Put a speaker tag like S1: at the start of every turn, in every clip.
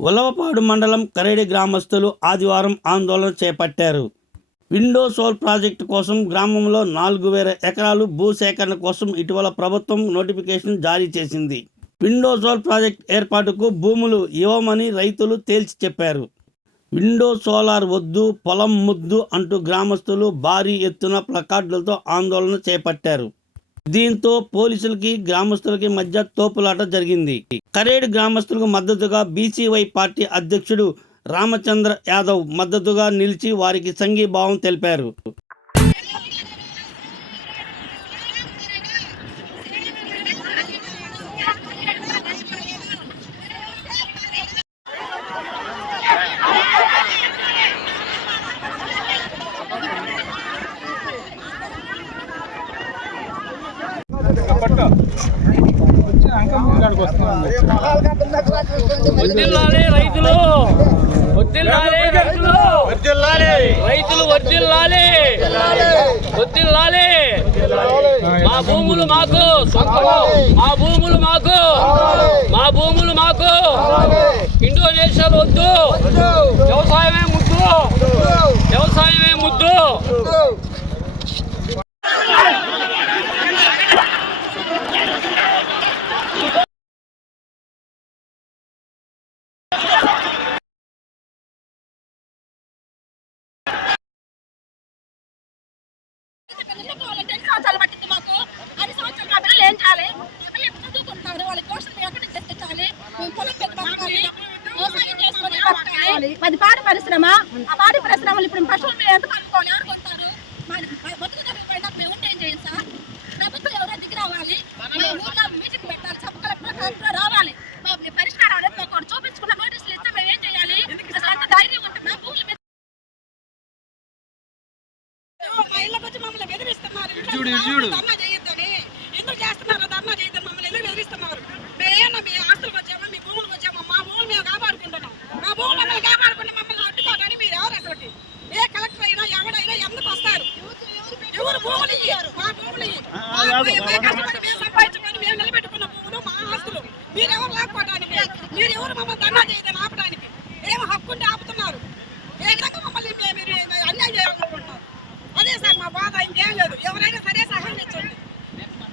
S1: ఉలవపాడు మండలం కరేడి గ్రామస్తులు ఆదివారం ఆందోళన చేపట్టారు. విండో సోల్ ప్రాజెక్టు కోసం గ్రామంలో నాలుగు వేల ఎకరాలు భూసేకరణ కోసం ఇటీవల ప్రభుత్వం నోటిఫికేషన్ జారీ చేసింది. విండో సోల్ ప్రాజెక్ట్ ఏర్పాటుకు భూములు ఇవ్వమని రైతులు తేల్చి చెప్పారు. విండో సోలార్ వద్దు పొలం ముద్దు అంటూ గ్రామస్తులు భారీ ఎత్తున ప్లకార్డులతో ఆందోళన చేపట్టారు. దీంతో పోలీసులకి గ్రామస్తులకి మధ్య తోపులాట జరిగింది. కరేడు గ్రామస్తులకు మద్దతుగా బీసీవై పార్టీ అధ్యక్షుడు రామచంద్ర యాదవ్ మద్దతుగా నిలిచి వారికి సంఘీభావం తెలిపారు.
S2: వర్దిల్లాలి రైతులు. వర్దిల్లాలి రైతులు. రైతులు వర్దిల్లాలి వర్దిల్లాలి మా భూములు మాకు. సొంతము మా భూములు మాకు. మా భూములు మాకు. ఇండోనేషియాలో వద్దు. వ్యవసాయమే ముద్దు
S3: పిల్లలు కావాలంటే ఎన్ని సంవత్సరాలు పట్టింది మాకు అన్ని సంవత్సరాలు మా పిల్లలు ఏం చేయాలి మా పిల్లలు ఇప్పుడు చదువుకుంటున్నారు వాళ్ళ కోసం మేము ఎక్కడి నుంచి తెచ్చాలి మేము పొలం పెట్టి బతకాలి వ్యవసాయం చేసుకొని బతకాలి అది పాడి పరిశ్రమ. ఆ పాడి పరిశ్రమలు ఇప్పుడు పశువులు ఎంత కనుక్కోవాలి ఎవరు కొంటారు మరి బతుకు జరిగిపోయినా మేము ఉంటే ఏం చేయాలి సార్ ప్రభుత్వం ఎవరో దిగి రావాలి మా ఊర్లో మీటింగ్ పెట్టాలి సబ్ కలెక్టర్ కలెక్టర్ రావాలి మా పరిష్కారం అనేది మాకు ఒకటి చూపించుకున్న నోటీసులు ఇస్తే మేము ఏం చేయాలి అసలు అంత ధైర్యం ఉంటుంది మా భూముల మీద
S4: మా ఇళ్ళకి వచ్చి మమ్మల్ని చేయొద్దని ఎందుకు చేస్తున్నారు ధర్నా చేయొద్దని మమ్మల్ని ఎందుకు బెదిరిస్తున్నారు మేమేమన్నా మీ ఆస్తులకు వచ్చామా మీ భూములకు వచ్చామా? మా భూములు మేము కాపాడుకుంటున్నాం. మా భూములు మమ్మల్ని కాపాడుకుంటే మమ్మల్ని అడ్డుకోవడానికి మీరు ఎవరు అసలుకి ఏ కలెక్టర్ అయినా ఎవడైనా ఎందుకు వస్తారు? ఎవరు భూములు ఇయ్యారు మా భూములు మేము కష్టపడి మేము సంపాదించుకొని మేము నిలబెట్టుకున్న భూములు మా ఆస్తులు. మీరెవరు లాక్కోవడానికి? మీరెవరు మమ్మల్ని ధర్నా చేయదని ఆపడానికి? ఏమో హక్కు ఉంటే ఆపుతున్నారు ఏ విధంగా మమ్మల్ని మే- మీరు అన్యాయం చేయాలనుకుంటున్నారు అదే సార్ మా బాధ ఇంకేం లేదు ఎవరైనా సరే సహకరించండి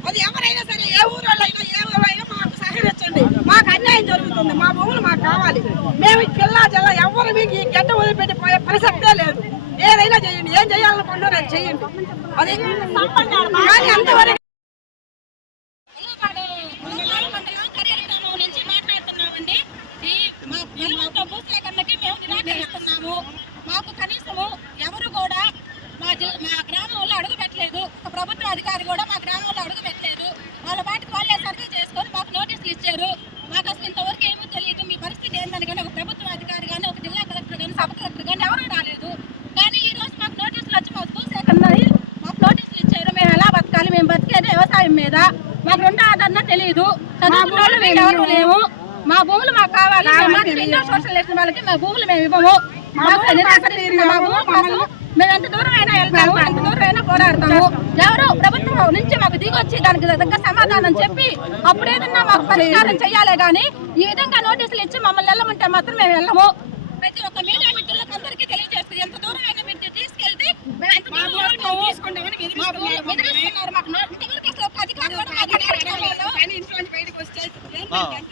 S4: అది ఎవరైనా సరే ఏ ఊరోళ్ళైనా ఏ ఊరైనా మాకు సహకరించండి మాకు అన్యాయం జరుగుతుంది? మా భూములు మాకు కావాలి. మేము ఈ జిల్లా జిల్లా ఎవరు మీకు ఈ గడ్డ వదిలిపెట్టి పోయే ప్రసక్తే లేదు. ఏదైనా చేయండి. ఏం చేయాలనుకుంటున్నారు అది చేయండి. అది కానీ అంతవరకు
S3: మాకు కనీసము ఎవరు కూడా మా జిల్లా మా గ్రామంలో అడుగు పెట్టలేదు. ప్రభుత్వ అధికారి కూడా మా గ్రామంలో అడుగు పెట్టలేదు వాళ్ళ పాటికి వాళ్ళే సర్వే చేసుకొని మాకు నోటీసులు ఇచ్చారు మాకు అసలు ఇంతవరకు ఏమీ తెలియదు మీ పరిస్థితి ఏందని కానీ ఒక ప్రభుత్వ అధికారి కానీ ఒక జిల్లా కలెక్టర్ కానీ సబ్ కలెక్టర్ కానీ ఎవరు రాలేదు కానీ ఈ రోజు మాకు నోటీసులు వచ్చి మాకు భూసేకరణ మాకు నోటీసులు ఇచ్చారు మేము ఎలా బతకాలి మేము వ్యవసాయం మీద. మాకు రెండో ఆదరణ తెలియదు. చదువుకున్న లేము మా భూములు మాకు కావాలి. సోషల్ వేసిన వాళ్ళకి మా భూములు మేము ఇవ్వము. మేము ఎంత దూరం అయినా వెళ్తాము ఎంత దూరం అయినా పోరాడతాము. ఎవరు ప్రభుత్వం నుంచి మాకు దిగొచ్చి దానికి తగ్గ సమాధానం చెప్పి అప్పుడేదన్నా మాకు పరిష్కారం చేయాలి కానీ ఈ విధంగా నోటీసులు ఇచ్చి మమ్మల్ని వెళ్ళమంటే మాత్రం మేము వెళ్ళము. ప్రతి ఒక్క మీడియా మిత్రులకు అందరికీ తెలియజేస్తుంది ఎంత దూరం అయినా మీరు తీసుకెళ్తే మేము ఎంత దూరం వెళ్తాము. మా భూములు బెదిరిస్తున్నారు మాకు నో- ఇంతవరకు అసలు ఒక్క అధికారి కూడా మాకు అడగడం లేదు.
S4: కానీ ఇంట్లో నుంచి బయటకు వచ్చి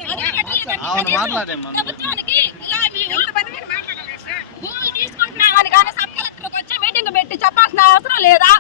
S3: అదే పెట్టలేదండి. కనీసం ప్రభుత్వానికి ఇలా భూములు తీసుకుంటున్నామని కానీ సబ్ కలెక్టర్కి వచ్చి మీటింగ్ పెట్టి చెప్పాల్సిన అవసరం లేదా?